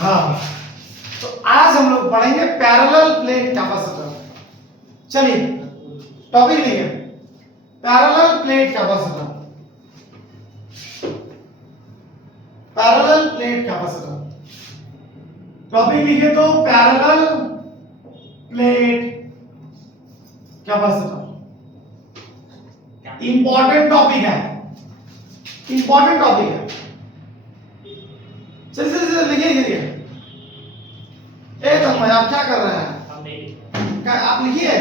हाँ, तो आज हम लोग पढ़ेंगे पैरेलल प्लेट कैपेसिटर। चलिए टॉपिक लिखिए, parallel plate capacitor. Parallel plate capacitor topic लिखिए तो parallel plate capacitor. Important topic है, इंपॉर्टेंट टॉपिक है। चलिए चलिए लिखिए लिखिए। तो भाई आप क्या कर रहे हैं? क्या आप लिखिए।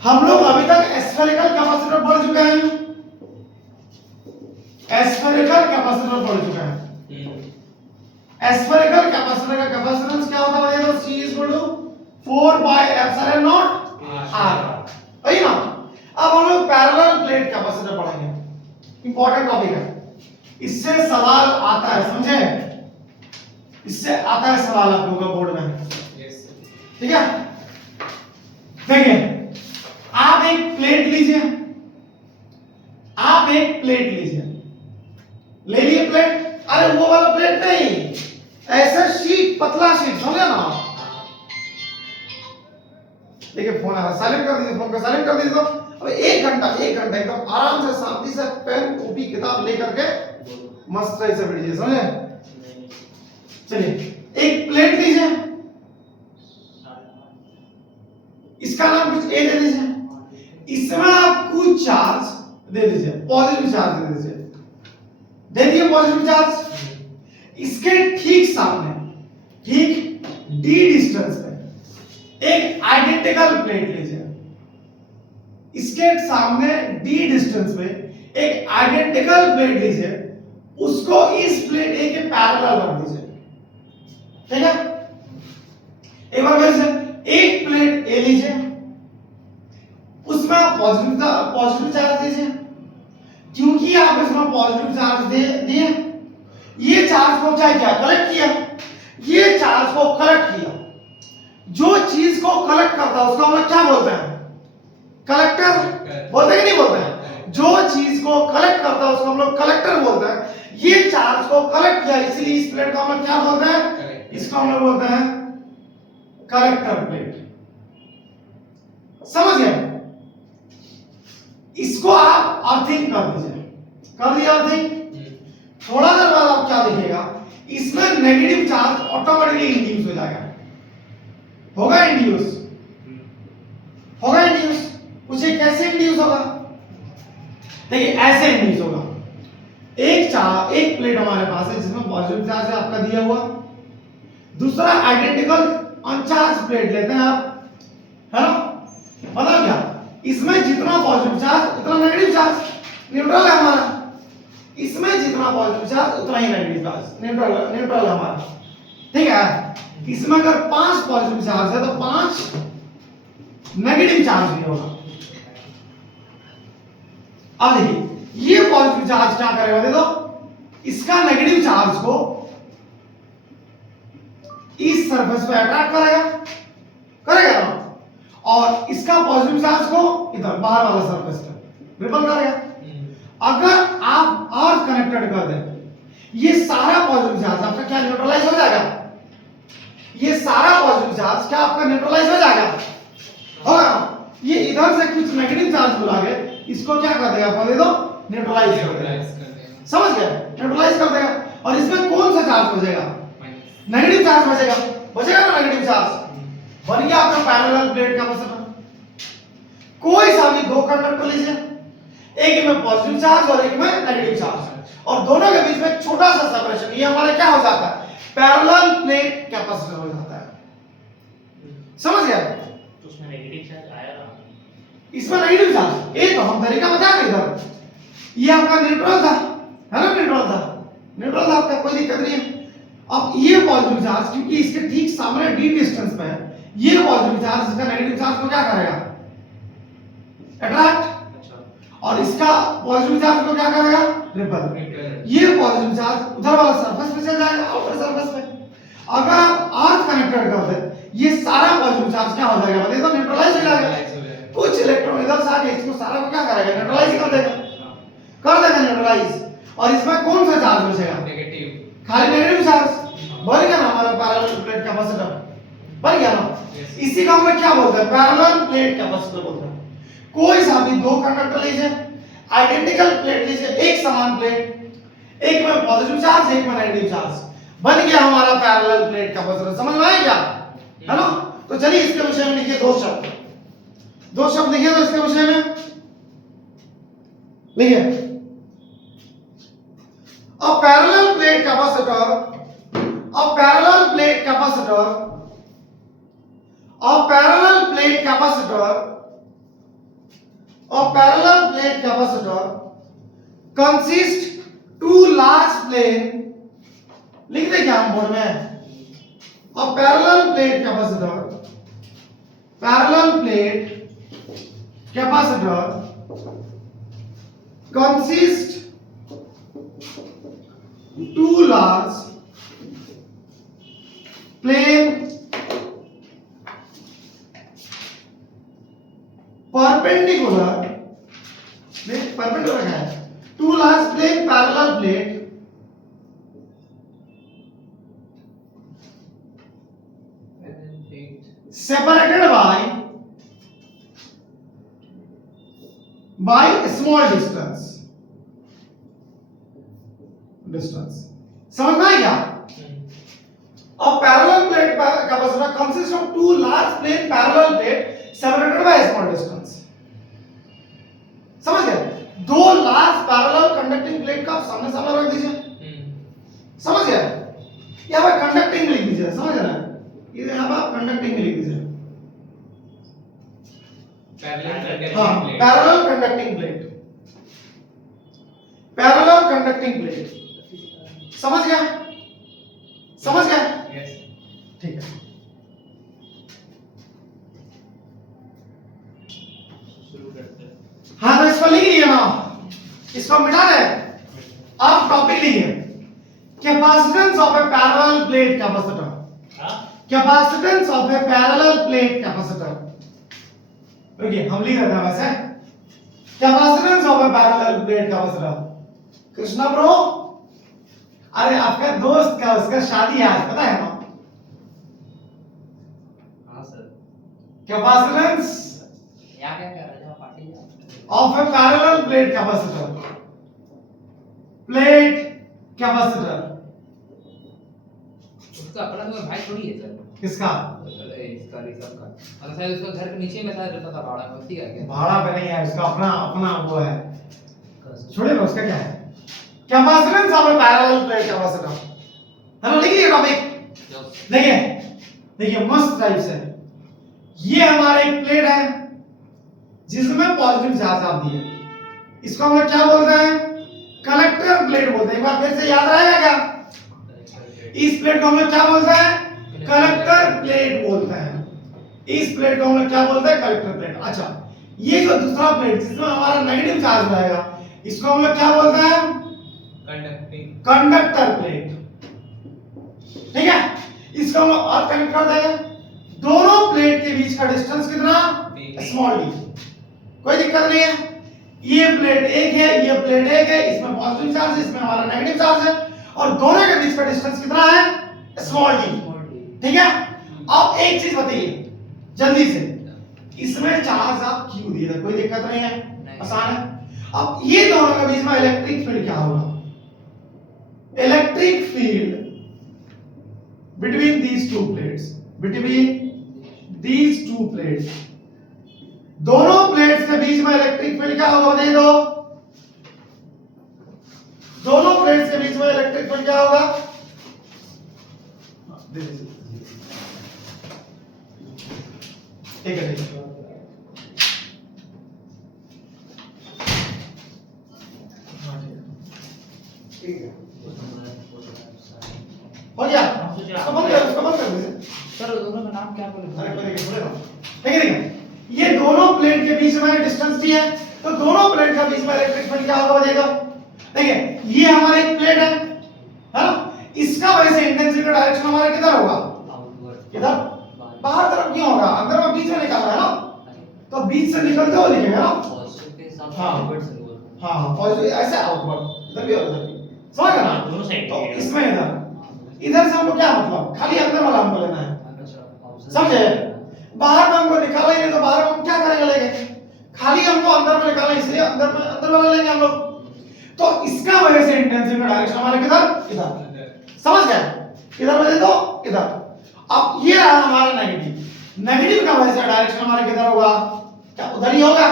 हम लोग अभी तक स्फेरिकल कैपेसिटर पढ़ चुके हैं, स्फेरिकल कैपेसिटर पढ़ चुके हैं। स्फेरिकल कैपेसिटर का कैपेसिटेंस क्या होता है? तो C = 4/ε0 R, सही ना? अब हम लोग पैरेलल प्लेट कैपेसिटर पढ़ेंगे, इंपॉर्टेंट टॉपिक है। इससे सवाल आता है, समझे? इससे आता है सवाल आप लोगों का बोर्ड में, ठीक है? देखिए, आप एक प्लेट लीजिए, आप एक प्लेट लीजिए, ले लिए प्लेट। अरे वो वाला प्लेट नहीं, ऐसा शीट, पतला शीट, समझे ना? देखिए फोन आ रहा है, साइलेंट कर दीजिए, फोन को साइलेंट कर दीजिए। तो अब एक घंटा एकदम आराम से शांति से पेन कॉपी किताब लेकर के मस्त से बैठिए, समझे? चलिए एक प्लेट लीजिए, इसका नाम कुछ ए दे दीजिए, इसमें आप कुछ चार्ज दे दीजिए, पॉजिटिव चार्ज दे दीजिए, दे दिए पॉजिटिव चार्ज। इसके ठीक सामने, ठीक d डिस्टेंस पे एक आइडेंटिकल प्लेट लीजिए, इसके सामने d डिस्टेंस पे एक आइडेंटिकल प्लेट लीजिए, उसको इस प्लेट ए के पैरेलल रख दीजिए, ठीक है? एक बार फिर से, एक प्लेट ए लीजिए, उसमें आप पॉजिटिव चार्ज दीजिए। क्योंकि आप इसमें पॉजिटिव चार्ज दिए, ये चार्ज को क्या किया? कलेक्ट किया। ये चार्ज को कलेक्ट किया। जो चीज को कलेक्ट करता है उसको हम लोग क्या बोलते हैं? कलेक्टर बोलते हैं कि नहीं बोलते हैं? जो चीज को कलेक्ट करता है उसको हम लोग कलेक्टर बोलते हैं। ये चार्ज को कलेक्ट किया, इसलिए इस प्लेट को हम लोग क्या बोलते हैं? इसको हम लोग बोलते हैं कलेक्टर प्लेट। समझ गए? इसको आप अर्थिंग कर दीजिए, कर दिया अर्थिंग। थोड़ा देर बाद आप क्या दिखेगा? इसमें नेगेटिव चार्ज ऑटोमेटिकली इंड्यूस हो जाएगा। होगा इंड्यूस, होगा इंड्यूस। उसे कैसे इंड्यूस होगा? देखिए ऐसे इंड्यूस होगा। एक प्लेट हमारे पास है जिसमें पॉजिटिव चार्ज है आपका दिया हुआ, दूसरा आइडेंटिकल अनचार्ज प्लेट लेते हैं आप, है ना? मतलब क्या? इसमें जितना पॉजिटिव चार्ज उतना नेगेटिव चार्ज, न्यूट्रल है हमारा। इसमें जितना पॉजिटिव चार्ज उतना ही नेगेटिव चार्ज, न्यूट्रल है हमारा, ठीक है? इसमें अगर 5 पॉजिटिव चार्ज है तो 5 नेगेटिव चार्ज भी होगा। अब देखिए, ये पॉजिटिव चार्ज क्या करेगा? देखो, इसका नेगेटिव चार्ज को इस सरफेस पे अट्रैक्ट करेगा, करेगा ना? और इसका पॉजिटिव चार्ज को इधर बाहर वाला सरफेस पे रिपल करेगा। अगर आप अर्थ कनेक्टेड कर दें, ये सारा पॉजिटिव चार्ज आपका क्या न्यूट्रलाइज हो जाएगा? ये सारा पॉजिटिव चार्ज क्या आपका न्यूट्रलाइज हो जाएगा? होगा। ये इधर से कुछ नेगेटिव चार्ज बुला के इसको क्या कर देगा? दे दो, न्यूट्रलाइज कर देगा। समझ गए? न्यूट्रलाइज कर देगा। और इसमें कौन सा चार्ज बचेगा? नेगेटिव चार्ज बचेगा, बचेगा ना नेगेटिव चार्ज। बन गया आपका पैरेलल प्लेट कैपेसिटर। कोई सा भी दो कंडक्टर लीजिए, एक में पॉजिटिव चार्ज और एक में नेगेटिव चार्ज, और दोनों के बीच में छोटा सा सेपरेशन, ये हमारा क्या हो जाता है? पैरेलल प्लेट कैपेसिटर हो जाता है। समझ गया? तो उसमें नेगेटिव चार्ज आया था, इसमें नेगेटिव चार्ज, एक तो हम तरीका बता रहे इधर, ये आपका न्यूट्रल था, है ना? न्यूट्रल था आपका, कोई दिक्कत नहीं है। अब ये पॉजिटिव चार्ज क्योंकि इसके ठीक सामने d डिस्टेंस पे है, ये पॉजिटिव चार्ज इसका नेगेटिव चार्ज को क्या करेगा? अट्रैक्ट। और इसका पॉजिटिव चार्ज को क्या करेगा? रिपल। ये पॉजिटिव चार्ज उधर वाला सरफेस पे चल जाएगा, आउटर सरफेस पे। अगर आप अर्थ कनेक्टेड कर दे, ये सारा पॉजिटिव चार्ज क्या हो जाएगा? बताइए तो न्यूट्रलाइज हो जाएगा। कुछ इलेक्ट्रॉन इधर से आके इसको सारा को क्या करेगा? न्यूट्रलाइज कर देगा न्यूट्रलाइज। और इसमें कौन सा चार्ज बचेगा? नेगेटिव, खाली नेगेटिव चार्ज। बन गया ना हमारा पैरेलल प्लेट कैपेसिटर, बन गया ना। Yes. इसी को हम लोग क्या बोलते हैं, पैरेलल प्लेट कैपेसिटर बोलते हैं। कोई सा भी दो कंडक्टर लीजिए, आइडेंटिकल प्लेट लीजिए, एक समान प्लेट, एक में पॉजिटिव चार्ज एक में नेगेटिव चार्ज, बन गया हमारा पैरेलल प्लेट कैपेसिटर। समझ में आया क्या, है ना। तो चलिए इसके विषय में लिखिए दो शब्द लिखिए तो इसके विषय में लिखिए, a parallel plate capacitor, a parallel plate capacitor, a parallel plate capacitor, a parallel plate capacitor consists two large plane, लिख दे क्या हम बोर्ड में, a parallel plate capacitor, parallel plate capacitor consists two large plane perpendicular, perpendicular क्या है, two large plane parallel plate separated by a small distance, समझ में आया क्या। A parallel plate capacitor consists of two large plane parallel plate separated by a small distance, समझ गए। दो large parallel conducting plate का सामने सामने रख दीजिए, समझ गए। यहाँ पर conducting लिख दीजिए, समझ गए ना, ये यहाँ पर conducting लिख दीजिए, हाँ parallel conducting plate, parallel conducting plate, समझ गया, समझ गया, ठीक है। हाँ तो इसको लिख लिया ना, इसको मिटा दे। अब टॉपिक लिखिए, capacitance of A parallel plate capacitor, capacitance of A parallel plate capacitor. देखिए हम लिख रहे थे वैसे, capacitance of A parallel plate capacitor. Krishna bro, अरे आपका दोस्त का उसका शादी है आज, पता है ना। हाँ सर। कैपेसिटेंस यहाँ क्या कर रहे हो, पार्टी जा। Of A parallel plate capacitor, plate capacitor. उसका अपना तो भाई थोड़ी है सर। किसका, इसका ऋषभ का, मतलब शायद उसका घर के नीचे में शायद रहता था भाड़ा में, उसी का क्या। भाड़ा पे नहीं है, उसका अपना अपना वो है, छोड़िए ना, उसका क्या है, capacitance of A parallel plate capacitor, है ना। लिखिए टॉपिक, देखिए देखिए मस्त टाइप से, ये हमारा एक प्लेट है जिसमें पॉजिटिव चार्ज आप दिए, इसको हम लोग क्या बोलते हैं, कलेक्टर प्लेट बोलते हैं। एक बार फिर से याद रहेगा क्या, इस प्लेट को हम लोग क्या बोलते हैं, कलेक्टर प्लेट बोलते हैं। इस प्लेट को हम लोग क्या बोलते हैं, कलेक्टर प्लेट। अच्छा, ये जो दूसरा प्लेट जिसमें हमारा नेगेटिव चार्ज रहेगा, इसको हम लोग क्या बोलते हैं, कंडक्टर प्लेट, ठीक है। इसको हम लोग और कनेक्ट कर देंगे, दोनों प्लेट के बीच का डिस्टेंस कितना, स्मॉल डी, कोई दिक्कत नहीं है। ये प्लेट एक है, ये प्लेट एक है, इसमें पॉजिटिव चार्ज है, इसमें हमारा नेगेटिव चार्ज है, और दोनों के बीच का डिस्टेंस कितना है, स्मॉल डी, ठीक है। अब एक चीज बताइए जल्दी से, इसमें चार्ज आप क्यों दिए थे, कोई दिक्कत नहीं है, आसान है। अब ये दोनों के बीच में इलेक्ट्रिक फील्ड क्या होगा, electric field between these two plates, between these two plates, दोनों प्लेट्स के बीच में इलेक्ट्रिक फील्ड क्या होगा, बताइए दो, दोनों प्लेट्स के बीच में इलेक्ट्रिक फील्ड क्या होगा, ठीक है ठीक है, हो गया, उसको बंद कर दीजिए। सर दोनों का नाम क्या बोले, अरे कोई दिक्कत नहीं, देखिए देखिए, ये दोनों प्लेट के बीच में डिस्टेंस दी है, तो दोनों प्लेट के बीच में इलेक्ट्रिक फील्ड क्या होगा, बताइएगा। देखिए ये हमारा एक प्लेट है ना, इसका वजह से इंटेंसिटी का डायरेक्शन हमारा किधर होगा, किधर, बाहर तरफ क्यों होगा, अंदर में बीच में निकल रहा है ना, तो बीच से निकलते हुए दिखेगा ना, हाँ पॉजिटिव ऐसे आउटवर्ड, इधर भी और उधर भी, समझ गए ना। दोनों साइड तो इसमें इधर इधर से हमको क्या मतलब, खाली अंदर वाला हमको लेना है, समझे? बाहर में हमको निकालना ही नहीं, तो बाहर में हम क्या करेंगे, लेंगे खाली हमको अंदर में निकालना, इसलिए अंदर वाला लेंगे हम लोग। तो इसका वजह से इंटेंसिटी का डायरेक्शन हमारे किधर, इधर, समझ गए? इधर वजह तो इधर। अब ये रहा हमारा नेगेटिव, नेगेटिव का वजह से डायरेक्शन हमारा किधर होगा, क्या उधर ही होगा?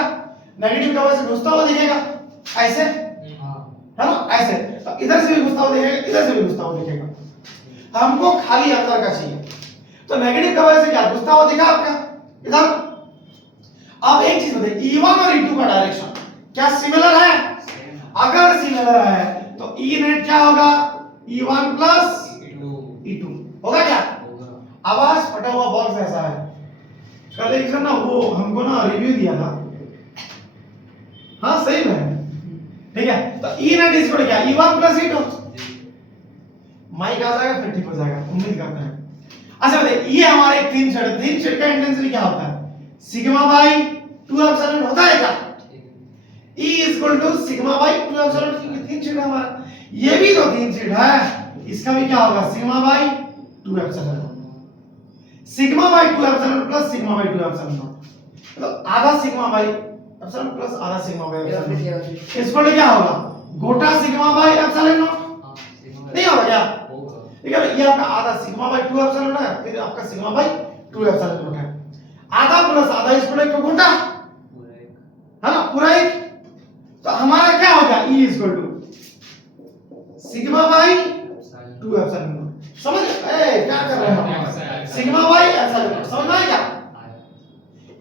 नेगेटिव का वजह से घुसता हुआ दिखेगा ऐसे, है ना, ऐसे। तो इधर से भी घुसता हुआ दिखेगा, इधर से भी घुसता हुआ दिखेगा। हमको खाली अंदर का चाहिए, तो नेगेटिव का वजह से क्या घुसता हुआ दिखा आपका इधर। अब एक चीज बताइए, E1 और E2 का डायरेक्शन क्या सिमिलर है? अगर सिमिलर है तो E नेट क्या होगा, E1 प्लस E2 होगा क्या? आवाज फटा हुआ बॉक्स ऐसा है, कल एक जन ना वो हमको ना रिव्यू दिया था, हाँ सही में, ठीक है। तो E नेट इज क्या, E1 प्लस E2, माइक आ जाएगा फिर ठीक हो जाएगा, उम्मीद करते हैं। अच्छा बताइए, ये हमारे तीन सेट का इंटेंसिटी क्या होता है, सिग्मा बाई 2 एप्सिलॉन होता है क्या? E equal to sigma by 2 epsilon, क्योंकि तीन सेट है हमारा, ये भी तो तीन सेट है, इसका भी क्या होगा, sigma by 2 epsilon, sigma by 2 epsilon plus sigma by 2 epsilon, मतलब आधा सिग्मा बाई एप्सिलॉन प्लस आधा sigma by epsilon, equal to क्या होगा, गोटा सिग्मा बाई एप्सिलॉन नॉट, नहीं होगा क्या? ठीक है, ये आपका आधा सिग्मा बाई 2 एप्सिलॉन है, फिर आपका सिग्मा बाई 2 एप्सिलॉन नॉट है, आधा प्लस आधा इक्वल टू गोटा, है ना, पूरा एक। तो हमारा क्या हो गया, E equal to sigma by 2 epsilon not, समझ ए क्या कर रहे हैं, सिग्मा बाई एप्सिलॉन नॉट, समझ में आया क्या?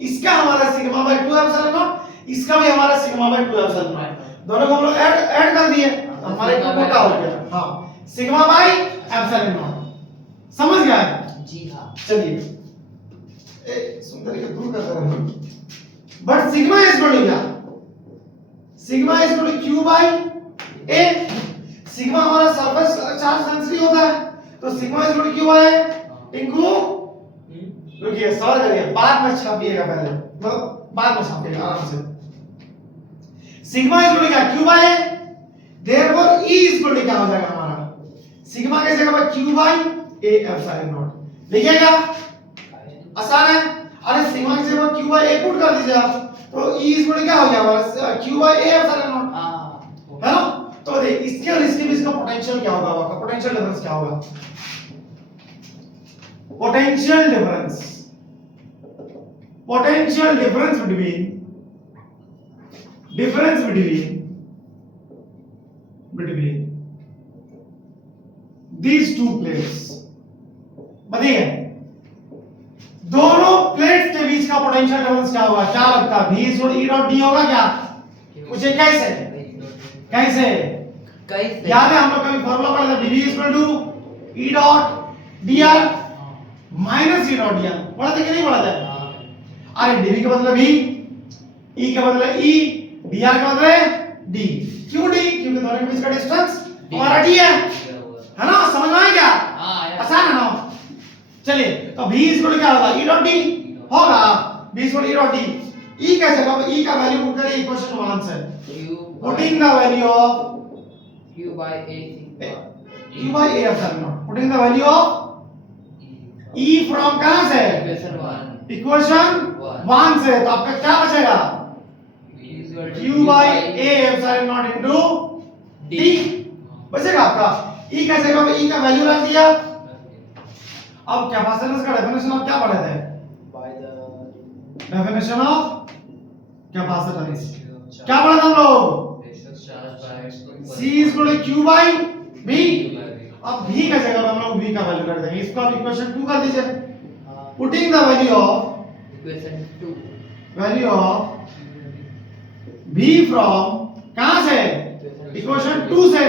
इसका हमारा सिग्मा बाई 2 एप्सिलॉन नॉट, इसका भी हमारा सिग्मा बाई 2 एप्सिलॉन नॉट, दोनों को हम लोग ऐड कर दिए, तो हमारे को गोटा हो गया, हां सिग्मा बाई एप्सिलॉन नॉट, समझ गए? जी हां। चलिए ए सुंदर के दूर कर रहे हैं, but sigma is equal to क्या, sigma is equal to Q by A, sigma हमारा सरफेस चार्ज डेंसिटी होता है, तो sigma is equal to Q by into, रुकिए सवाल करिए, बाद में छापिएगा, पहले मतलब बाद में छापिएगा आराम से। सिग्मा इज इक्वल टू क्या, Q by A, therefore E is equal to क्या हो जाएगा हमारा, सिग्मा की जगह पर Q by A epsilon not लिखिएगा, आसान है। अरे सिग्मा की जगह क्यू बाई ए पुट कर दीजिए आप, तो E इज इक्वल टू क्या हो गया हमारा, Q by A epsilon not, है ना। तो देखिए इसके और इसके बीच का पोटेंशियल क्या होगा, आपका पोटेंशियल डिफरेंस क्या होगा, potential difference between these two plates, बताइए दोनों प्लेट्स के बीच का पोटेंशियल डिफरेंस क्या होगा, क्या लगता है, V equal E dot D होगा क्या, मुझे कैसे कैसे याद है, हम लोग कभी फॉर्मूला पढ़ा था, dV equal to E dot dr minus E dot dr, पढ़ा था कि नहीं पढ़ा था? अरे dV का मतलब V, E का मतलब E, dr का मतलब D, क्यों D, क्योंकि दोनों के बीच का डिस्टेंस हमारा D है ना, समझ में आया क्या? आसान है ना। चलिए तो V इक्वल क्या होगा, E डॉट D होगा, V equal E dot D, E का जगह E का वैल्यू पुट करिए इक्वेशन 1 से, putting the value of Q by A epsilon not, putting the value of E from कहां से, इक्वेशन 1 से, तो आपका क्या बचेगा, Q by A epsilon not into D बचेगा आपका। E का जगह पे E का वैल्यू रख दिया। अब कैपेसिटेंस का डेफिनेशन आप क्या पढ़े थे, डेफिनेशन ऑफ कैपेसिटेंस क्या पढ़ा था हम लोग, C equal to Q by V, अब V का जगह पे हम लोग V का वैल्यू रख देंगे, इसको आप इक्वेशन 2 कर दीजिए, putting the value of V from कहां से, इक्वेशन 2 से,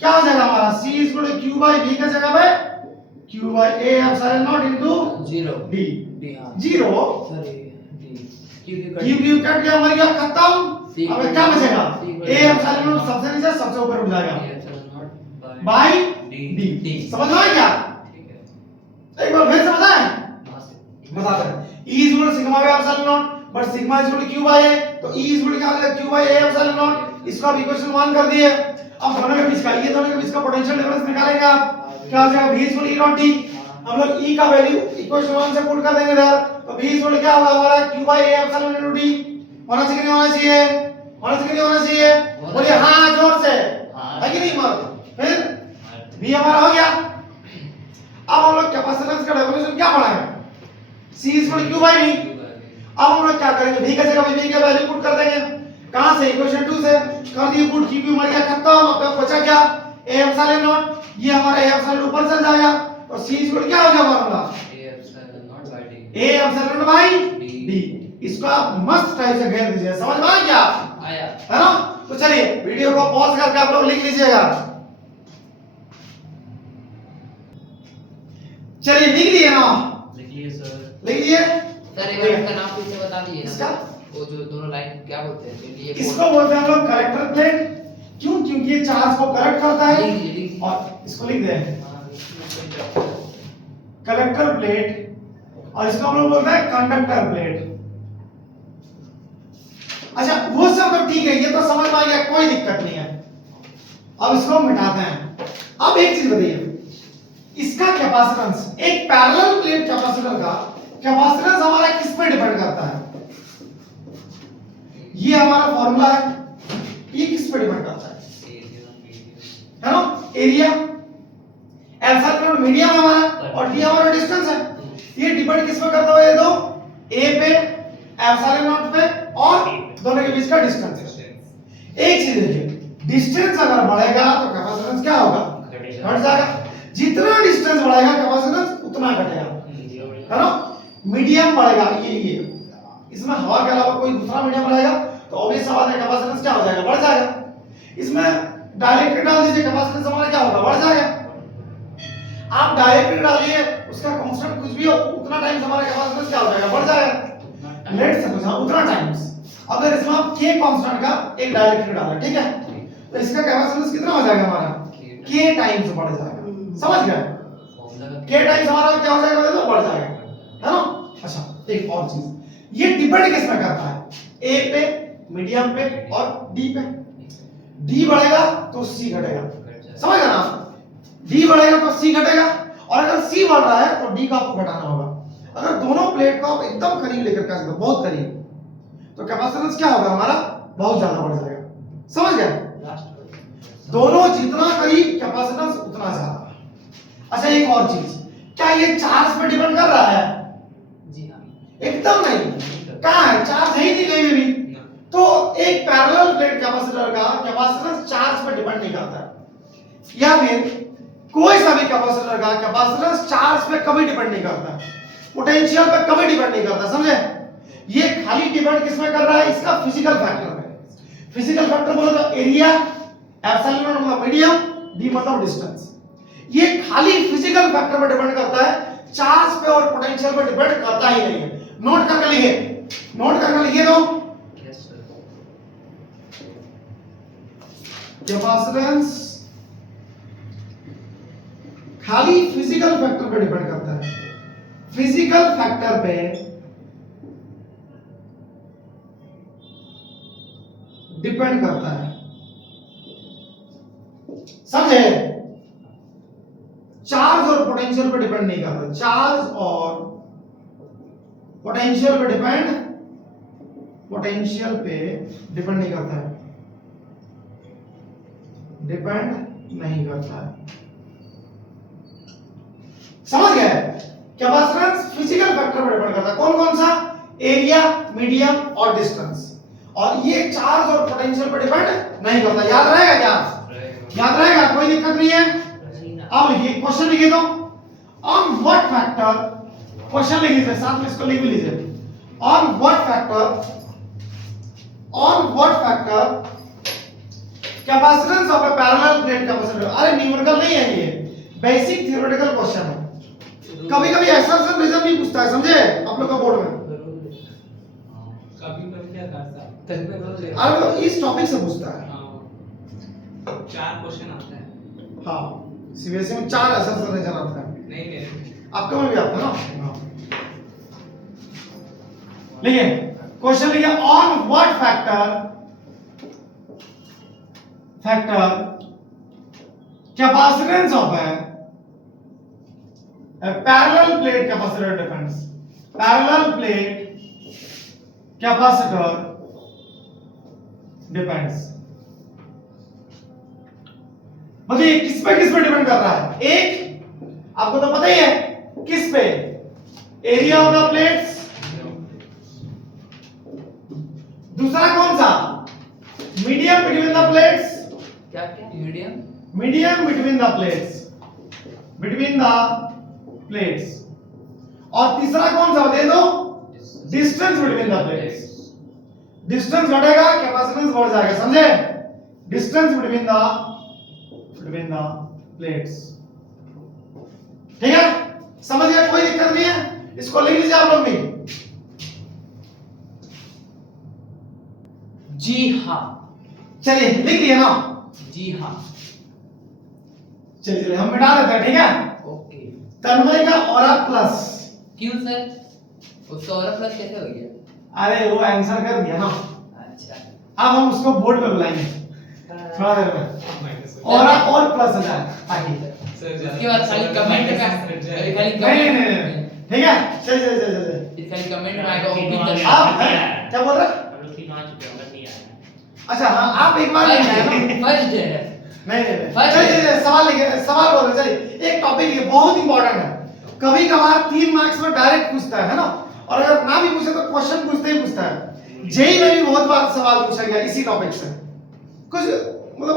क्या हो जाएगा हमारा, C equal to Q by V का जगह पे Q by A epsilon not into 0 D, 0 Q cut गया, मर गया, खत्म। अब क्या बचेगा, A एप्सिलॉन नॉट सबसे नीचे सबसे ऊपर उठ जाएगा बाय D, समझ में आया क्या? एक बार फिर से बताएं, बताते हैं। E equal to sigma by epsilon not, but sigma equal to Q by A, तो E इक्वल टू क्या हो जाएगा, Q by A epsilon not, इसको आप इक्वेशन 1 कर दिए। अब दोनों के बीच का, ये दोनों के बीच का पोटेंशियल डिफरेंस निकालेंगे आप, क्या हो जाएगा v is equal to e dot d। हम लोग e का वैल्यू इक्वेशन 1 से पुट कर देंगे इधर, तो v is equal to क्या होगा हमारा q by a epsilon into d। होना चाहिए कि नहीं होना चाहिए? होना चाहिए कि नहीं होना चाहिए? बोलिए हाँ जोर से, है कि नहीं मत? फिर v हमारा हो गया। अब हम लोग कैपेसिटेंस का डेफिनेशन क्या पढ़ा है? c is equal to q by d। अब हम लोग क्या करेंगे, v का जगह v का वैल्यू पुट कर देंगे। कहां से? इक्वेशन 2 से कर दिए पुट, q मर गया खत्म। अब बचा क्या? a epsilon नॉट, ये हमारा a epsilon ऊपर चल जाएगा, तो c is equal to क्या हो गया formula? a epsilon not by d। इसको आप मस्त टाइप से घेर दीजिए, समझ में आया क्या? आया है ना? तो चलिए वीडियो को पॉज करके आप लोग लिख लीजिएगा। चलिए लिख लिए ना? लिखिए सर। लिख लिए? सर एक बार इसका नाम फिर से बता दीजिए इसका? ना, वो जो दोनों लाइन क्या बोलते हैं? तो ये इसको बोलते हैं हम लोग कलेक्टर प्लेट। क्यों? क्योंकि ये चार्ज को कलेक्ट करता है। लिख लीजिए। और इसको लिख दें हाँ, कलेक्टर प्लेट, और इसको हम लोग बोलते हैं कंडक्टर प्लेट। अच्छा वो सब तो ठीक है, ये तो समझ में आ गया, कोई दिक्कत नहीं है। अब इसको हम मिटाते हैं। अब एक चीज बताइए, इसका कैपेसिटेंस, एक पैरेलल प्लेट कैपेसिटर का कैपेसिटेंस हमारा किस पे डिपेंड करता है? ये हमारा फॉर्मूला है, ये किस पे डिपेंड करता है ना? एरिया, एप्सिलॉन नॉट मीडियम हमारा और डी हमारा डिस्टेंस है। ये डिपेंड किस पे करता है? ये दो ए पे, एप्सिलॉन नॉट पे, और दोनों के बीच का डिस्टेंस है। एक चीज देखिए, डिस्टेंस अगर बढ़ेगा तो कैपेसिटेंस क्या होगा? घट जाएगा। जितना डिस्टेंस बढ़ेगा कैपेसिटेंस उतना घटेगा, है ना? मीडियम बढ़ेगा, ये इसमें हवा के अलावा कोई दूसरा मीडियम रहेगा तो ऑब्वियस सा बात है कैपेसिटेंस क्या हो जाएगा? बढ़ जाएगा। इसमें डायरेक्ट डाल दीजिए, कैपेसिटेंस हमारा क्या होगा? बढ़ जाएगा। आप डायरेक्ट डालिए, उसका कांस्टेंट कुछ भी हो, उतना टाइम हमारा कैपेसिटेंस क्या हो जाएगा? बढ़ जाएगा। लेट सपोज हाँ उतना टाइम्स, अगर इसमें आप k कांस्टेंट का एक डायरेक्ट डाला, ठीक है, तो इसका कैपेसिटेंस कितना हो जाएगा हमारा? k टाइम्स बढ़ जाएगा। समझ गए? k टाइम्स हमारा क्या हो जाएगा? तो बढ़ जाएगा, है ना? अच्छा एक और चीज, ये डिपेंड किस पे करता है? a पे, मीडियम पे और d पे। d बढ़ेगा तो c घटेगा, समझ गए ना? d बढ़ेगा तो c घटेगा, और अगर c बढ़ रहा है तो d का आपको घटाना होगा। अगर दोनों प्लेट को आप एकदम करीब लेकर के चलो, बहुत करीब, तो कैपेसिटेंस क्या होगा हमारा? बहुत ज्यादा बढ़ जाएगा। समझ गए? दोनों जितना करीब कैपेसिटेंस उतना ज्यादा। अच्छा एक और चीज, क्या ये चार्ज पे डिपेंड कर रहा है? जी हाँ। एकदम नहीं। कहां है? चार्ज है ही नहीं कहीं भी। तो एक पैरेलल प्लेट कैपेसिटर का कैपेसिटेंस चार्ज पे डिपेंड नहीं करता है, या फिर कोई सा भी कैपेसिटर का कैपेसिटेंस चार्ज पे कभी डिपेंड नहीं करता, पोटेंशियल पे कभी डिपेंड नहीं करता। समझे? ये खाली डिपेंड किसमें कर रहा है? इसका फिजिकल फैक्टर पे। फिजिकल फैक्टर बोलो तो एरिया, एप्सिलॉन नॉट मतलब मीडियम, डी मतलब डिस्टेंस। ये खाली फिजिकल फैक्टर पे डिपेंड करता है, चार्ज पे और पोटेंशियल पे डिपेंड करता ही नहीं है। नोट करके लिखिए, नोट करके लिखिए दो। Yes sir. कैपेसिटेंस खाली फिजिकल फैक्टर पे डिपेंड करता है, फिजिकल फैक्टर पे डिपेंड करता है। समझे? चार्ज और पोटेंशियल पे डिपेंड नहीं करता। चार्ज और पोटेंशियल पे डिपेंड नहीं करता है, डिपेंड नहीं करता है। समझ गए? कैपेसिटेंस फिजिकल फैक्टर पर डिपेंड करता है। कौन कौन सा? एरिया, मीडियम और डिस्टेंस। और ये चार्ज और पोटेंशियल पर डिपेंड नहीं करता। याद रहेगा क्या? याद रहेगा, कोई दिक्कत नहीं है। अब लिखिए, क्वेश्चन लिखिए तो, ऑन व्हाट फैक्टर, क्वेश्चन लिख लीजिए, साथ में इसको लिख भी लीजिए। On what factor capacitance of A parallel plate capacitor. अरे न्यूमेरिकल नहीं है, ये बेसिक थ्योरेटिकल क्वेश्चन है। कभी कभी ऐसा रीजन भी पूछता है, समझे? आप लोग का बोर्ड में कभी कभी क्या करता है? अरे तो इस टॉपिक से पूछता है। 4 क्वेश्चन आते हैं। हाँ सीबीएसई में 4 ऐसा रीजन आता है। नहीं नहीं आपका में भी आता है ना? हाँ लिखिए, क्वेश्चन लिखिए, on what factor capacitance of A A parallel plate capacitor depends. Parallel plate capacitor depends. मतलब ये किस पे डिपेंड कर रहा है? एक आपको तो पता ही है किस पे, एरिया ऑफ द प्लेट्स। दूसरा कौन सा? Medium between the plates. क्या क्या medium? Medium between the plates, between the plates. और तीसरा कौन सा दे दो? Distance between the plates. Distance घटेगा कैपेसिटेंस बढ़ जाएगा, समझे? Distance between the plates. ठीक है, समझ गया? कोई दिक्कत नहीं है, इसको लिख लीजिए आप लोग भी। जी हाँ। चलिए लिख लिया ना? जी हाँ। चलिए हम मिटा देते हैं, ठीक है? ओके। तन्मय का ऑरा प्लस। क्यों सर? उसका और प्लस कैसे हो गया? अरे वो आंसर कर दिया ना, अच्छा। अब हम उसको बोर्ड पे बुलाएंगे थोड़ा देर में। और प्लस है ताकि उसके बाद खाली कमेंट में खाली नहीं कमेंट नहीं ठीक है। चल खाली कमेंट में आएगा ओपन कर। आप क्या बोल रहे? हम लोग 3 आ चुके हैं, हम लोग नहीं आए। अच्छा हाँ, आप एक बार नहीं आए ना? फर्स्ट डे है। नहीं चलिए सवाल लिखिए, सवाल बोल रहे चलिए। एक टॉपिक ये बहुत इंपॉर्टेंट है, कभी कभार 3 मार्क्स में डायरेक्ट पूछता है ना, और अगर ना भी पूछे तो क्वेश्चन पूछते ही पूछता है। जेई में भी बहुत बार सवाल पूछा गया इसी टॉपिक से, कुछ मतलब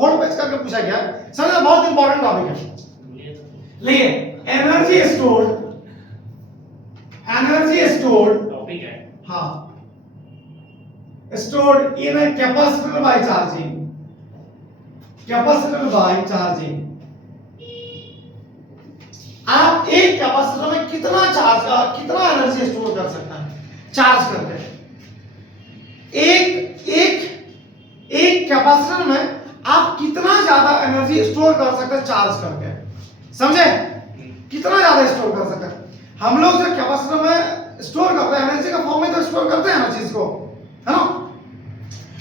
होल्ड पेच करके पूछा गया। समझो बहुत इंपॉर्टेंट टॉपिक है। देखिए एनर्जी स्टोर्ड टॉपिक है। हाँ, stored in a capacitor by charging. Capacitor by charging. आप एक कैपेसिटर में कितना एनर्जी स्टोर कर सकते हैं चार्ज करके? एक कैपेसिटर में आप कितना ज्यादा एनर्जी स्टोर कर सकते हैं चार्ज करके? समझे? कितना ज्यादा स्टोर कर सकते हैं? हम लोग जो कैपेसिटर में स्टोर करते हैं एनर्जी का फॉर्म में तो स्टोर करते हैं ना चीज को, है ना?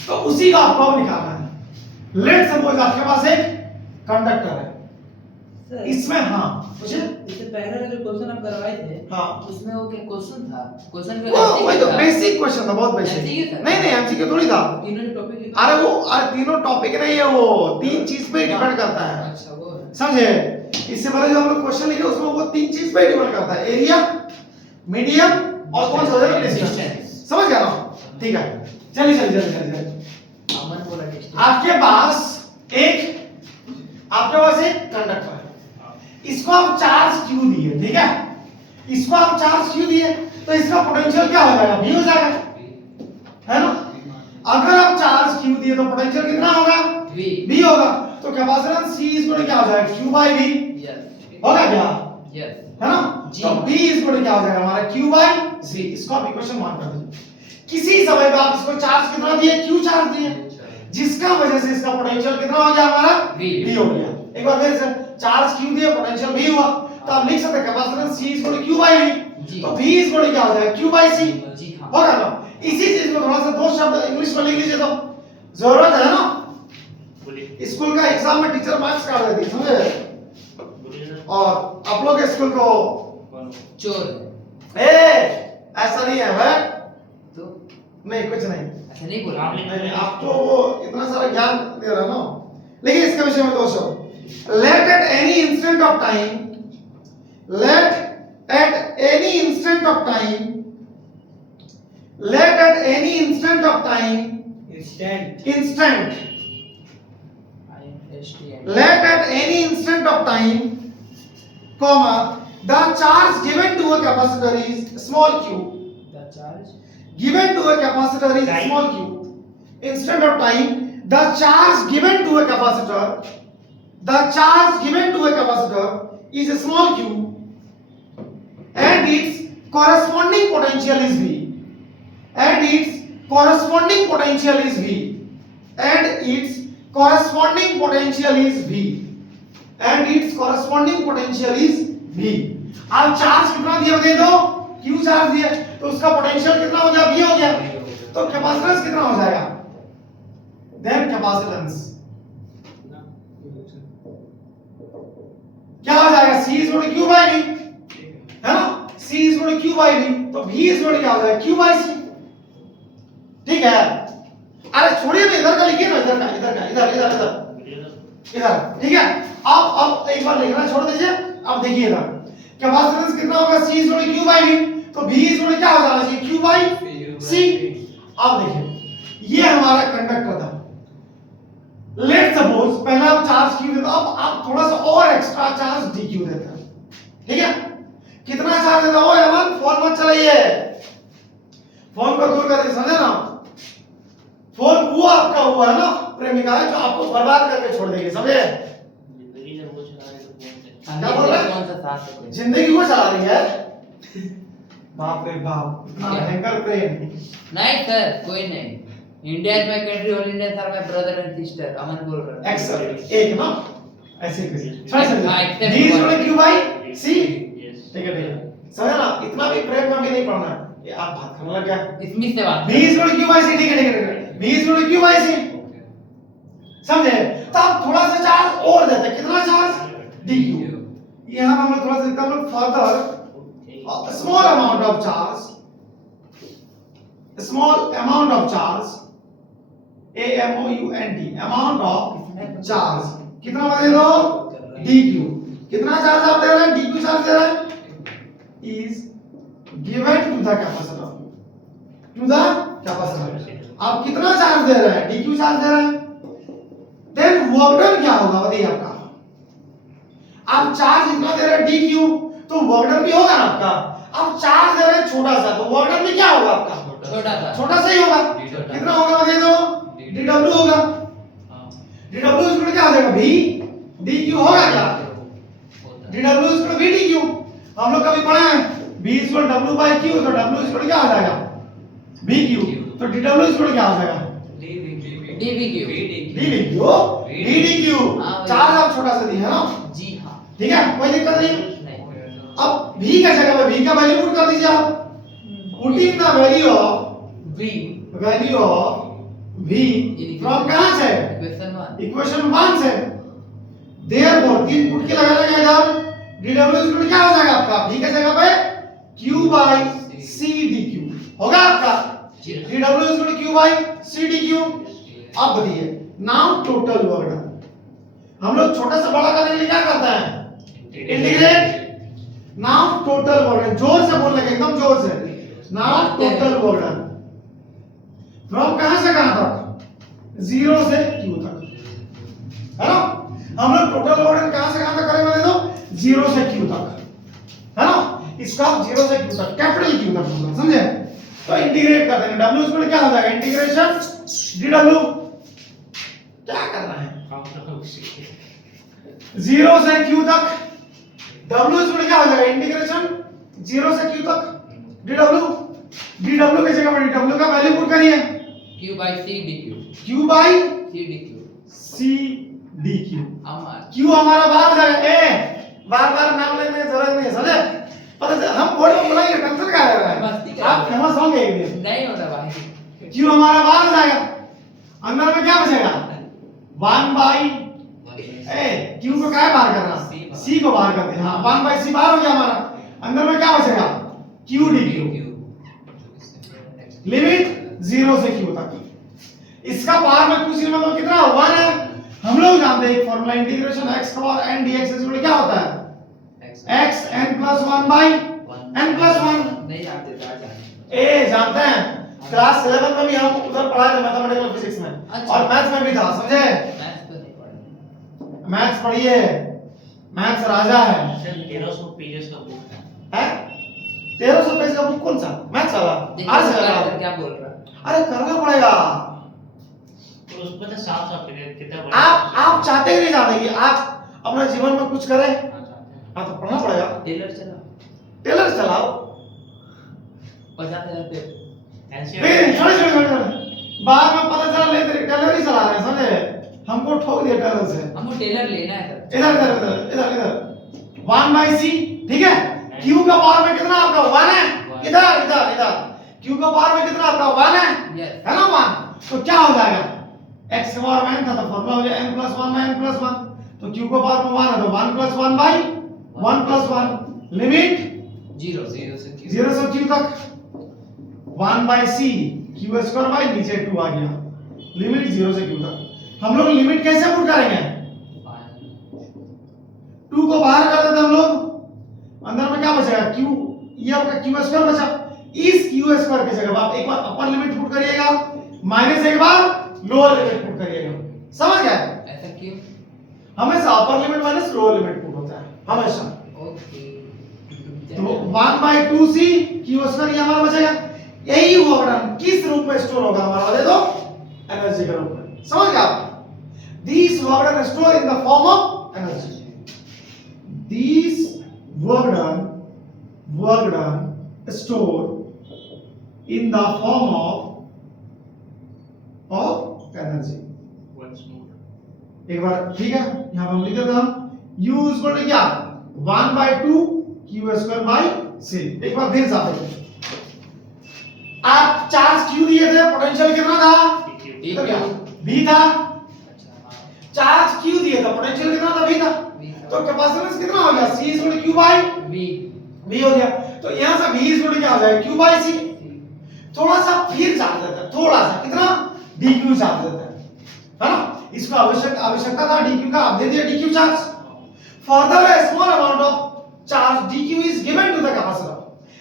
तो उसी का आपको अब निकालना है। लेट सपोज आपके पास एक कंडक्टर है, इसमें हाँ मुझे इससे पहले जो क्वेश्चन आप करवाए थे, हाँ उसमें वो क्या क्वेश्चन था? क्वेश्चन पे वही तो बेसिक क्वेश्चन था, बहुत बेसिक। MCQ था? नहीं एमसीक्यू थोड़ी था। तीनों जो टॉपिक अरे तीनों टॉपिक नहीं है, वो 3 चीज पे डिपेंड करता है, अच्छा वो है। समझे? इससे पहले जो हम लोग क्वेश्चन लिखे उसमें वो 3 चीज पे डिपेंड करता है, एरिया, मीडियम और कौन सा हो जाएगा? डिस्टेंस। समझ गया ना? ठीक है, चलिए अमन बोला टेस्ट। आपके पास एक कंडक्टर है, इसको आप चार्ज क्यू दिए, ठीक है? इसको आप चार्ज क्यू दिए तो इसका पोटेंशियल क्या हो जाएगा? v हो जाएगा, है ना? अगर आप चार्ज क्यू दिए तो पोटेंशियल कितना होगा? v होगा। तो कैपेसिटेंस c इक्वल क्या हो जाएगा? q by v यस होगा क्या? यस। है ना? जी। तो v इक्वल क्या हो जाएगा हमारा? q by c। इसको आप इक्वेशन मान कर दीजिए। किसी समय पे आप इसको चार्ज कितना दिए? q चार्ज दिए, जिसका वजह से इसका पोटेंशियल कितना हो गया हमारा? v हो गया। एक बार फिर से चार्ज q दिया, पोटेंशियल v हुआ, तो आप लिख सकते हैं capacitance c equal q by v। तो v इक्वल क्या हो जाएगा? q by c। जी हाँ। होगा ना? इसी चीज को थोड़ा सा 2 शब्द इंग्लिश में लिख लीजिए, तो जरूरत है ना? बोलिए स्कूल का एग्जाम में टीचर मार्क्स काट देती है, समझे? बोलिए सर। और आप लोग के स्कूल को चोर ऐसा नहीं है भाई, तो नहीं कुछ नहीं। अच्छा नहीं बोला आप नहीं, आप तो वो इतना सारा ज्ञान दे रहा ना। लेकिन इसके विषय में 2 शब्द। Let at any instant of time, let at any instant of time, let at any instant of time, instant, let at any instant of time, comma, the charge given to a capacitor is small q. the charge Given to a capacitor is Time. small q. Instant of time, the charge given to a capacitor, is a small q, and its corresponding potential is v. And its corresponding potential is v. And its corresponding potential is v. And its corresponding potential is v. अब charge कितना दिया दे दो? q charge दिया, तो उसका potential कितना हो गया? v हो गया। तो कैपेसिटेंस कितना हो जाएगा? देन कैपेसिटेंस क्या हो जाएगा? c is equal to q by v। Equal Q by V, तो v इक्वल क्या हो जाएगा क्यू बाई सी। ठीक है, अरे छोड़िए ना, इधर का लिखिए ना, इधर का, इधर का, इधर इधर इधर इधर। ठीक है, अब एक बार लिखना छोड़ दीजिए। अब देखिए इधर कैपेसिटेंस कितना होगा, c equal Q by V, तो v इक्वल क्या हो जाना चाहिए क्यू बाई सी। अब देखिए ये हमारा कंडक्टर था। लेट्स सपोज पहले आप चार्ज क्यू देते, अब आप थोड़ा सा और एक्स्ट्रा चार्ज dq देते हैं। ठीक है, कितना चार्ज देता हो अमन, फोन मत चलाइए, फोन को दूर कर दीजिए, समझे ना। फोन वो आपका हुआ है ना प्रेमिका है, जो आपको बर्बाद करके छोड़ देगी, समझे। जिंदगी जब वो चला रहे तो फोन से क्या बोल रहा है? कौन सा साथ है कोई? जिंदगी को चला रही है। बाप रे बाप, इतना भयंकर प्रेम। नहीं सर, कोई नहीं। India is my country, all Indians are my brother and sister. Aman बोल रहा है। एक्सेप्ट एक ना ऐसे कैसे हाँ, समझ accept डी हुआ। Equal Q by C. Yes ठीक है समझे ना, इतना भी प्रेम में भी नहीं पढ़ना है, ये आप बात करने लग गया। इसमें से बात बी इक्वल क्यू बाई सी। ठीक है ठीक है ठीक है, बी इक्वल क्यू बाई सी, समझे। तो आप थोड़ा सा चार्ज और देते हैं, कितना चार्ज डी क्यू। यहां हम लोग थोड़ा सा एकदम लोग further small amount of charge, small amount of charge, A M O U N T, amount of charge कितना दे दो डी क्यू। कितना चार्ज आप दे रहे हैं, डी क्यू चार्ज दे रहे हैं, is given to the capacitor, to the capacitor। आप कितना चार्ज दे रहे हैं, dq चार्ज दे रहे हैं, देन वर्क डन क्या होगा बताइए आपका। आप चार्ज इतना दे रहे हैं dq, तो वर्क डन भी होगा ना आपका। आप चार्ज दे रहे हैं छोटा सा, तो वर्क डन भी क्या होगा आपका, छोटा सा ही होगा। कितना होगा बताइए तो, dw होगा। dw इसको क्या हो जाएगा, v dq होगा क्या, dw इसको v dq। हम लोग कभी पढ़े हैं v equal w by q, तो w इक्वल क्या हो जाएगा bq, तो dw इक्वल क्या हो जाएगा डीवीक्यू। ddq। चार्ज आप छोटा सा दिए है ना, जी हां, ठीक है कोई दिक्कत नहीं। नहीं अब v का जगह पे v का वैल्यू पुट कर दीजिए आप, putting the value of V v from कहां से, क्वेश्चन 1। इक्वेशन 1 से। देयरफॉर तीन पुट के लगाना है इधर, dw इक्वल क्या हो जाएगा आपका, v का जगह पे q बाय c dq होगा आपका। dw equal q by c dq। अब बताइए नाउ टोटल वर्क डन। हम लोग छोटा से बड़ा करने के लिए क्या करते हैं, integrate. Now total work done, जोर से बोलने का, एकदम जोर से। Now total work done from कहां से कहां तक, 0 से q तक, है ना। हम लोग टोटल वर्क डन कहां से कहां तक करेंगे दे दो, 0 से q तक, है ना। इसका 0 से q तक, कैपिटल q तक होगा, समझे। तो इंटीग्रेट कर देंगे, w इक्वल क्या हो जाएगा, इंटीग्रेशन dw। क्या कर रहा है, हम तो उसी 0 से q तक, w इक्वल क्या हो जाएगा, इंटीग्रेशन 0 से q तक dw। dw की जगह पर dw का वैल्यू पुट करिए, q by c dq, q by c dq। c dq। अमर q हमारा बाहर हो जाएगा, ए बार बार नाम लेने की जरूरत नहीं है, समझे। पता है हम बोर्ड में बुलाएंगे, टेंशन क्या ले रहा है, आप फेमस होंगे एक दिन। नहीं होता भाई। q हमारा बाहर हो जाएगा, अंदर में क्या बचेगा 1 बाय, ए q को क्या बाहर करना, c को बाहर करते हैं, हां 1 बाय c बाहर हो गया हमारा। अंदर में क्या बचेगा q dq, लिमिट 0 से q तक। इसका पावर में कुछ नहीं, मतलब कितना 1 है। हम लोग जानते हैं एक formula, integration x power n dx equal क्या होता है, x n plus 1 by n plus 1। नहीं जानते था, जानते। ए जानते हैं, क्लास 11 में भी हम उधर पढ़ाए थे मैथमेटिकल फिजिक्स में, अच्छा। और मैथ्स में भी था, समझे। मैथ्स तो नहीं पढ़ा। मैथ्स पढ़िए, मैथ्स राजा है। सर 1300 पेजेस का बुक है। हैं 1300 पेज का बुक कौन सा, मैथ्स वाला, देखिए आज सरकार वाला। सर क्या बोल रहा है। अरे करना पड़ेगा। तो उसमें तो साफ साफ कितना बड़ा आप चाहते ही नहीं चाहते कि आप अपने जीवन में कुछ करें, हाँ तो पढ़ना पड़ेगा। टेलर चला टेलर चलाओ, 50,000 पे फिर छोड़ बाद में पता चला ले तेरे टेलर ही चला रहे हैं, समझे। हमको ठोक दिया टेलर से। हमको टेलर लेना है सर। इधर इधर इधर इधर इधर 1 by c, ठीक है। q का पावर में कितना आपका 1 है, इधर इधर इधर q का पावर में कितना आपका 1 है, यस है ना 1। तो क्या हो जाएगा, x का पावर में n था तो फॉर्मूला हो जाएगा n plus 1 by n plus 1। तो q का पावर में 1 है तो 1 plus 1 by 1 plus 1 limit zero zero से क्यू 0 से q तक 1 by c q square by नीचे 2 आ गया, लिमिट 0 से q तक। हम लोग लिमिट कैसे पुट करेंगे? 2 को बाहर कर देते हम लोग, अंदर में क्या बचेगा q, ये आपका q स्क्वायर बचा। इस q स्क्वायर की जगह आप एक बार अपर लिमिट पुट करिएगा, माइनस एक बार लोअर लिमिट पुट करिएगा। समझ गए? ऐसा क्यों? हमेशा upper limit minus lower limit put होता है हमेशा। ओके तो 1 by 2c q स्क्वायर ये हमारा बचेगा। यही वर्क डन किस रूप में स्टोर होगा हमारा, दे दो एनर्जी के रूप में। समझ गए आप? This work done store in the form of energy. This work done store in the form of energy। once more एक बार ठीक है, यहां पे हम लिख देते हैं u इक्वल टू क्या 1 by 2 q square by c। एक बार फिर जाते हैं, आप चार्ज q दिए थे, पोटेंशियल कितना था? dq तो क्या v था। अच्छा हाँ चार्ज q दिए था, पोटेंशियल कितना था? v था। v था। तो कैपेसिटेंस कितना हो गया? c equal to q by v v हो गया। तो यहां से v इक्वल टू क्या हो जाएगा? q by c। थोड़ा सा फिर चार्ज देता है, थोड़ा सा कितना dq चार्ज देता है ना? इसमें आवश्यकता था dq का, आप दे दिया dq charge. Further a small amount of charge dq is given to the capacitor,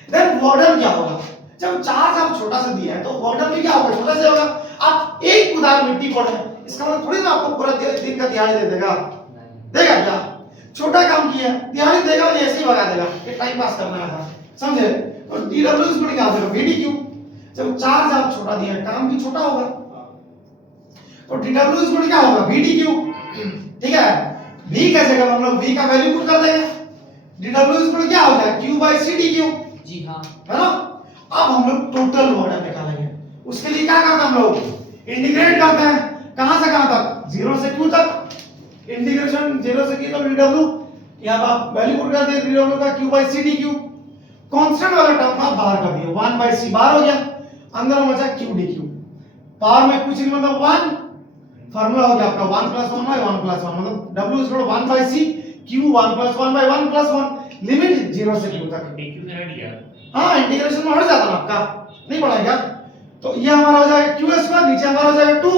then वर्डन क्या होगा? जब चार्ज आप छोटा सा दिया है तो वर्डन भी क्या होगा? छोटा सा होगा। आप एक उदाहरण मिट्टी पड़े, इसका मतलब थोड़ी ना आपको पूरा दिन का दिहाड़ी दे देगा, देगा क्या? छोटा काम किया, दिहाड़ी देगा और ऐसे ही भगा देगा, ये टाइम पास करना था, समझे? तो dw इज क्या होगा? vdq। जब चार्ज आप छोटा दिया, काम भी छोटा होगा, तो dw इज क्या होगा? vdq। ठीक है, v का जगह हम लोग v का वैल्यू पुट कर देंगे, dw इज क्या होगा? q by c dq। जी हाँ है ना? अब हम लोग टोटल वर्डन निकालेंगे। उसके लिए क्या करते हैं हम लोग? इंटीग्रेट करते हैं, कहां से कहां तक? 0 से q तक। इंटीग्रेशन 0 से q तक dw, यहां पर आप वैल्यू पुट कर देंगे dw का q by c dq। Constant वाला टर्म आप बाहर कर दिए, 1 by c बाहर हो गया, अंदर बचा q dq। पावर में कुछ नहीं मतलब 1, फार्मूला हो गया आपका 1 plus 1 by 1 plus 1, मतलब w is equal to 1 by c q 1 plus 1 by 1 plus 1, limit 0 से q तक। dq से हट गया। हाँ, इंटीग्रेशन में हट जाता ना आपका, नहीं पढ़ा क्या? तो ये हमारा हो जाएगा q स्क्वायर, नीचे हमारा हो जाएगा 2,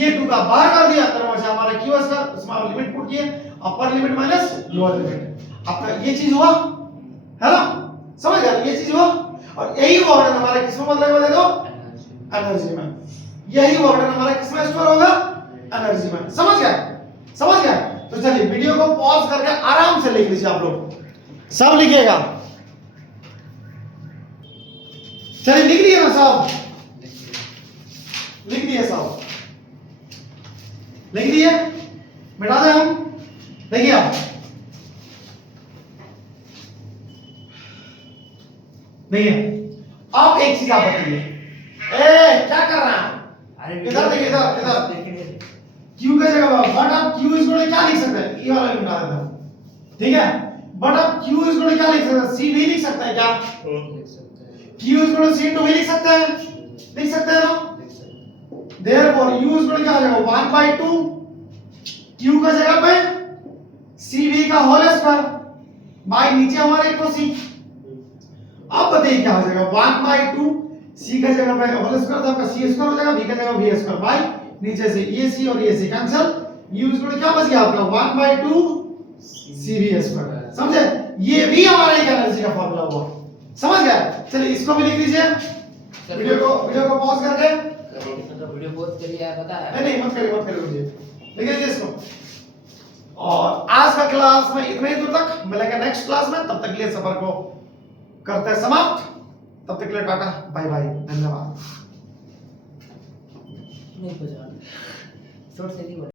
ये 2 का बाहर कर दिया, अंदर बचा हमारा q स्क्वायर, इसमें आप लिमिट पुट किए, upper limit minus lower limit. आपका ये चीज हुआ है ना? समझ गए? ये चीज हुआ। और यही वर्डन हमारा किसमें बदलेगा? दे दो एनर्जी में। यही वर्डन हमारा किसमें स्टोर होगा? एनर्जी में। समझ गए? समझ गए? तो चलिए वीडियो को पॉज करके आराम से लिख लीजिए, आप लोग सब लिखिएगा। चलिए लिख दिए ना सब? लिख दिए सब? लिख दिए? मिटा दें हम? देखिए आप नहीं है। अब एक चीज आप बताइए, ए क्या कर रहा है? अरे इधर देखिए, इधर q का जगह बट आप q इज इक्वल क्या लिख सकते हैं? ये वाला भी बता देता हूं, ठीक है? बट आप q इज इक्वल क्या लिख सकते हैं? c भी लिख सकते हैं क्या? लिख सकते हैं, q is equal c into v लिख सकते हैं? लिख सकते हैं ना? लिख सकते हैं। देयरफॉर u इज इक्वल क्या आ जाएगा? 1 by 2 q का जगह पे cv का होल स्क्वायर बाय नीचे हमारे एक तो c। अब बताइए क्या हो जाएगा? 1 by 2 c का जगह पे होल स्क्वायर तो आपका c स्क्वायर हो जाएगा, v का जगह v स्क्वायर बाय नीचे से ये c और ये c कैंसिल, u इक्वल क्या बच गया आपका? 1 by 2 cv स्क्वायर। समझे? ये भी हमारा एक एनर्जी का फार्मूला हुआ। समझ गए? चलिए इसको भी लिख लीजिए, वीडियो को पॉज करके। तो वीडियो पॉज करिए, पता है? नहीं मत करिए लिख लीजिए इसको। और आज का क्लास में इतने ही दूर तक, मिलेंगे नेक्स्ट क्लास में, तब तक के लिए सफर को करते हैं समाप्त। तब तक के लिए टाटा बाय बाय, धन्यवाद। नहीं बजा, शॉर्ट से नहीं बजा।